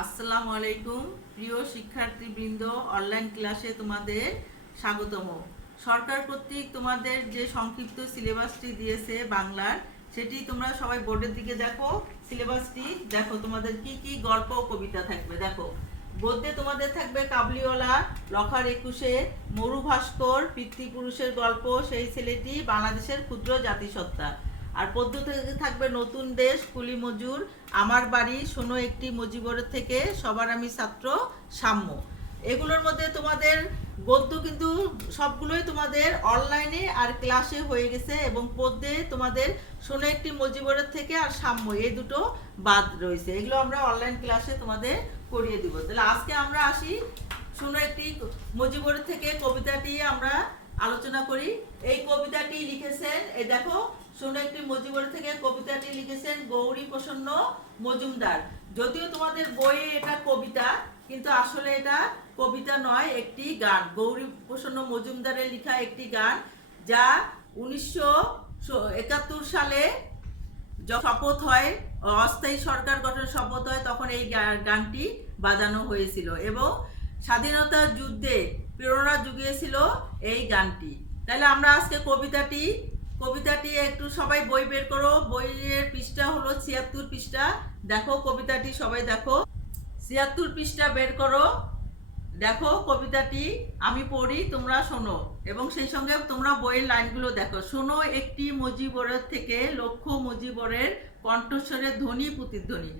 আসসালামু আলাইকুম প্রিয় শিক্ষার্থীবৃন্দ, অনলাইন ক্লাসে তোমাদের স্বাগতম। সরকার কর্তৃক তোমাদের যে সংক্ষিপ্ত সিলেবাসটি দিয়েছে বাংলার, সেটি তোমরা সবাই বোর্ডের দিকে দেখো। সিলেবাসটি দেখো, তোমাদের কি কি গল্প ও কবিতা থাকবে দেখো। গদ্যে তোমাদের থাকবে কাবুলিওয়ালা, লখার একুশে, মরু ভাস্কর, পিতৃপুরুষের গল্প, সেই ছেলেটি, বাংলাদেশের ক্ষুদ্র জাতিসত্তা। আর পদ্যতে থাকবে নতুন দেশ, কুলি মজুর, আমার বাড়ি, শোনো একটি মুজিবরের থেকে, সবার আমি ছাত্র, সাম্য। এগুলোর মধ্যে তোমাদের গদ্য কিন্তু সবগুলোই তোমাদের অনলাইনে আর ক্লাসে হয়ে গেছে, এবং পদ্যে তোমাদের শোনো একটি মুজিবরের থেকে আর সাম্য, এই দুটো বাদ রয়েছে। এগুলো আমরা অনলাইন ক্লাসে তোমাদের করিয়ে দিব। তাহলে আজকে আমরা আসি শোনো একটি মুজিবরের থেকে কবিতাটি আমরা আলোচনা করি। এই কবিতাটি লিখেছেন, এই দেখো, শোনো একটি মুজিবর থেকে কবিতাটি লিখেছেন গৌরী প্রসন্ন মজুমদার। যদিও তোমাদের বইয়ে এটা কবিতা, কিন্তু আসলে এটা কবিতা নয়, একটি গান। গৌরী প্রসন্ন মজুমদারের লেখা একটি গান, যা 1971 সালে শপথ হয়, অস্থায়ী সরকার গঠনের শপথ হয়, তখন এই গানটি বাজানো হয়েছিল এবং স্বাধীনতা যুদ্ধে প্রেরণা জুগিয়েছিল এই গানটি। তাহলে আমরা আজকে কবিতাটি একটু সবাই বই বের করো। বইয়ের পৃষ্ঠা হলো 76 পৃষ্ঠা। দেখো কবিতাটি, সবাই দেখো, 76 পৃষ্ঠা বের করো। দেখো কবিতাটি আমি পড়ি, তোমরা শোনো, এবং সেই সঙ্গে তোমরা বইয়ের লাইনগুলো দেখো। শোনো একটি মুজিবরের থেকে লক্ষ মুজিবরের কণ্ঠস্বরের ধ্বনি প্রতিধ্বনি।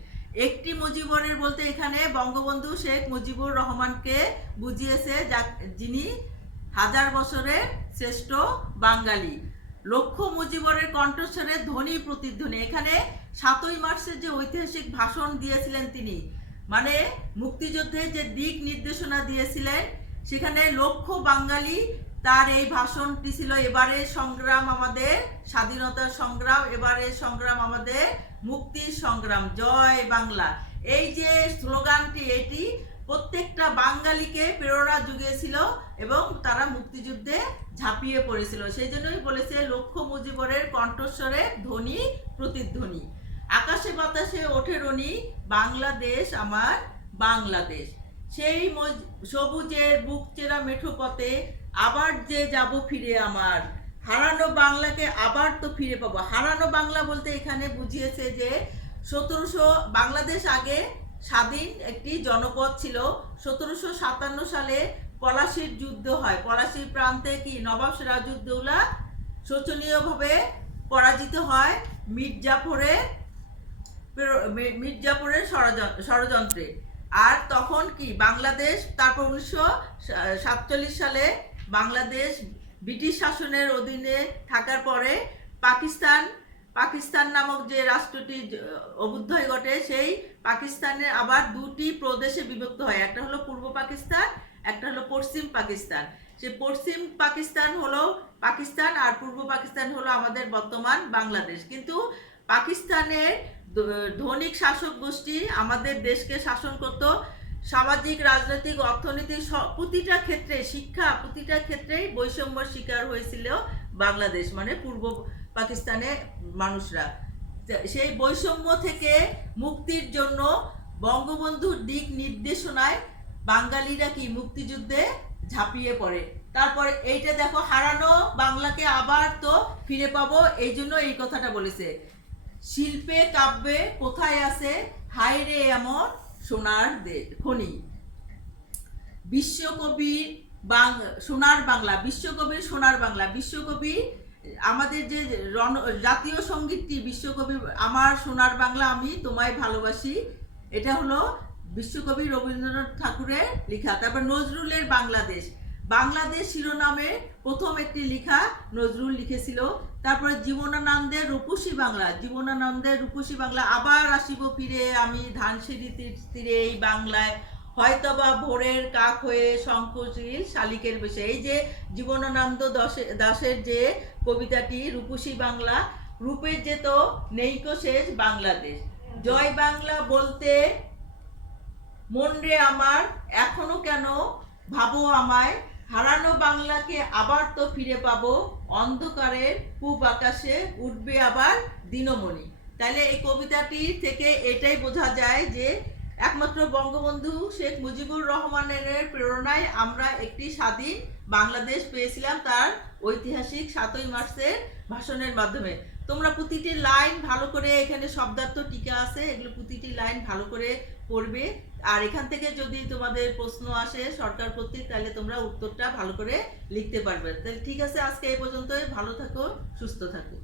একটি মুজিবরের বলতে এখানে বঙ্গবন্ধু শেখ মুজিবুর রহমানকে বুঝিয়েছে, যিনি 1000 বছরের শ্রেষ্ঠ বাঙালি। লক্ষ মুজিবরের কণ্ঠস্বরের ধ্বনি প্রতিধ্বনি, এখানে 7ই মার্চের যে ঐতিহাসিক ভাষণ দিয়েছিলেন তিনি, মানে মুক্তিযুদ্ধের যে দিক নির্দেশনা দিয়েছিলেন, সেখানে লক্ষ বাঙালি, তার এই ভাষণটি ছিল, এবারে সংগ্রাম আমাদের স্বাধীনতার সংগ্রাম, এবারে সংগ্রাম আমাদের মুক্তির সংগ্রাম, জয় বাংলা। এই যে স্লোগানটি, এটি প্রত্যেকটা বাঙালিকে প্রেরণা জুগিয়েছিল এবং তারা মুক্তিযুদ্ধে ঝাঁপিয়ে পড়েছিল। সেই জন্যই বলেছে লক্ষ মুজিবরের কণ্ঠস্বরে ধ্বনি প্রতিধ্বনি। আকাশে বাতাসে ওঠে রনি, বাংলাদেশ আমার বাংলাদেশ। সেই সবুজের বুক চেরা মেঠো পথে আবার যে যাব ফিরে আমার, হারানো বাংলাকে আবার তো ফিরে পাবো। হারানো বাংলা বলতে এখানে বুঝিয়েছে যে 1700 বাংলাদেশ আগে স্বাধীন একটি জনপদ ছিল। 1757 সালে পলাশির যুদ্ধ হয়। পলাশির প্রান্তে কি নবাব সিরাজউদ্দৌলা শোচনীয়ভাবে পরাজিত হয় মির্জাপুরের ষড়যন্ত্রে। আর তখন কি বাংলাদেশ, তারপর 1947 সালে বাংলাদেশ ব্রিটিশ শাসনের অধীনে থাকার পরে পাকিস্তান নামক যে রাষ্ট্রটি অভ্যুদয় ঘটে, সেই পাকিস্তানের আবার দুটি প্রদেশে বিভক্ত হয়। একটা হলো পূর্ব পাকিস্তান, একটা হলো পশ্চিম পাকিস্তান। সে পশ্চিম পাকিস্তান হলো পাকিস্তান, আর পূর্ব পাকিস্তান হলো আমাদের বর্তমান বাংলাদেশ। কিন্তু পাকিস্তানের ধনিক শাসক গোষ্ঠী আমাদের দেশকে শাসন করত। সামাজিক, রাজনৈতিক, অর্থনৈতিক প্রতিটা ক্ষেত্রে, শিক্ষা, প্রতিটা ক্ষেত্রেই বৈষম্যের শিকার হয়েছিল বাংলাদেশ, মানে পূর্ব পাকিস্তানে মানুষরা। সেই বৈষম্য থেকে মুক্তির জন্য বঙ্গবন্ধুর দিক নির্দেশনায় বাঙালিরা কি মুক্তিযুদ্ধে ঝাঁপিয়ে পড়ে। তারপর এইটা দেখো, হারানো বাংলাকে আবার তো ফিরে পাবো, এই জন্য এই কথাটা বলেছে। শিল্পে কাব্যে কোথায় আছে হায় রে এমন সোনার খনি, বিশ্বকবির সোনার বাংলা, বিশ্বকবির সোনার বাংলা। বিশ্বকবি আমাদের যে জাতীয় সঙ্গীতটি, বিশ্বকবি আমার সোনার বাংলা আমি তোমায় ভালোবাসি, এটা হলো বিশ্বকবি রবীন্দ্রনাথ ঠাকুরের লেখা। তারপর নজরুলের বাংলাদেশ শিরোনামে প্রথম একটি লেখা নজরুল লিখেছিল। তারপরে জীবনানন্দের রূপসী বাংলা, আবার আসিব ফিরে আমি ধানসিঁড়ি তীরে এই বাংলায়, হয়তোবা ভোরের কাক হয়ে শঙ্খশীল শালিকের বেশে। এই যে জীবনানন্দ দাশের যে কবিতাটি, রূপসী বাংলা, রূপের যে তো নেইকো শেষ বাংলাদেশ, জয় বাংলা বলতে মন রে আমার এখনো কেন ভাবো আমায়, হারানো বাংলাকে আবার তো ফিরে পাবো, অন্ধকারের পূব আকাশে উঠবে আবার দিনমণি। তাহলে এই কবিতাটি থেকে এটাই বোঝা যায় যে একমাত্র বঙ্গবন্ধু শেখ মুজিবুর রহমানের প্রেরণায় আমরা একটি স্বাধীন বাংলাদেশ পেয়েছিলাম তার ঐতিহাসিক 7ই মার্চের ভাষণের মাধ্যমে। তোমরা প্রতিটি লাইন ভালো করে, এখানে শব্দার্থ টিকা আছে, এগুলো প্রতিটি লাইন ভালো করে পড়বে। আর এখান থেকে যদি তোমাদের প্রশ্ন আসে সরকার কর্তৃক, তাহলে তোমরা উত্তরটা ভালো করে লিখতে পারবে। তাহলে ঠিক আছে, আজকে এই পর্যন্তই। ভালো থাকো, সুস্থ থাকো।